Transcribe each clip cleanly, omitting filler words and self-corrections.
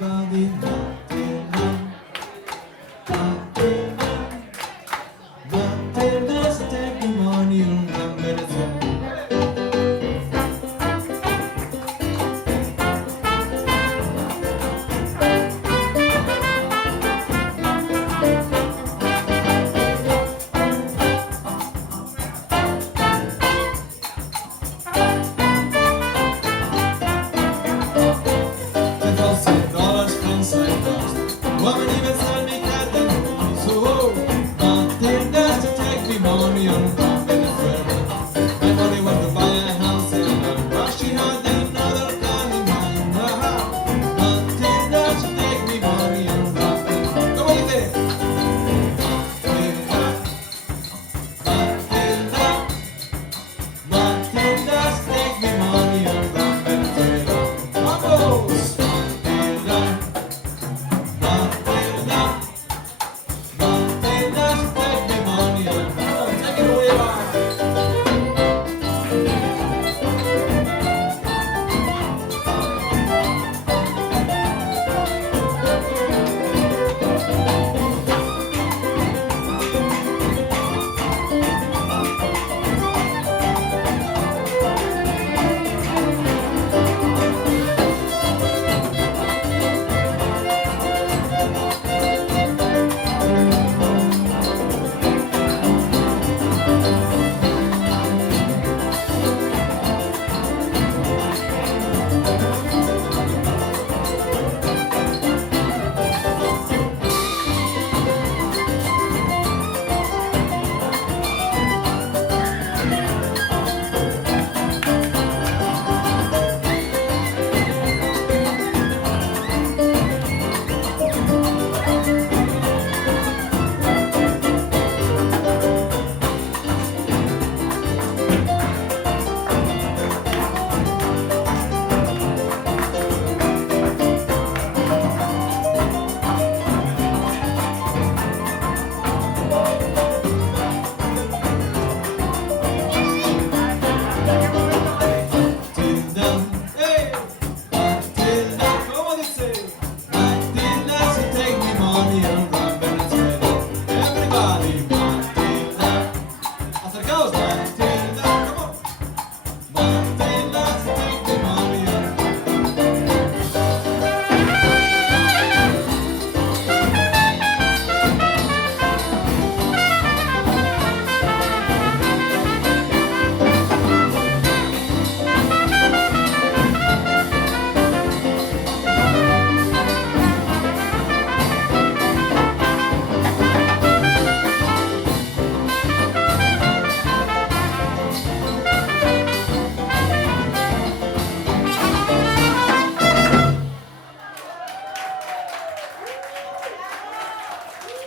everybody, Matilda's take the money and run Venezuela. $10,000 inside lost. Woman even sell me cat and money. So Matilda's to take me money and run Venezuela. My money was to buy a house in London, but she had another plan in mind. Matilda's to take me money and run Venezuela. Come on, get there. Matilda's to take me money and run Venezuela. Vamos!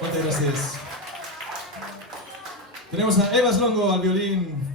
Muchas gracias. Tenemos a Slongo al violín.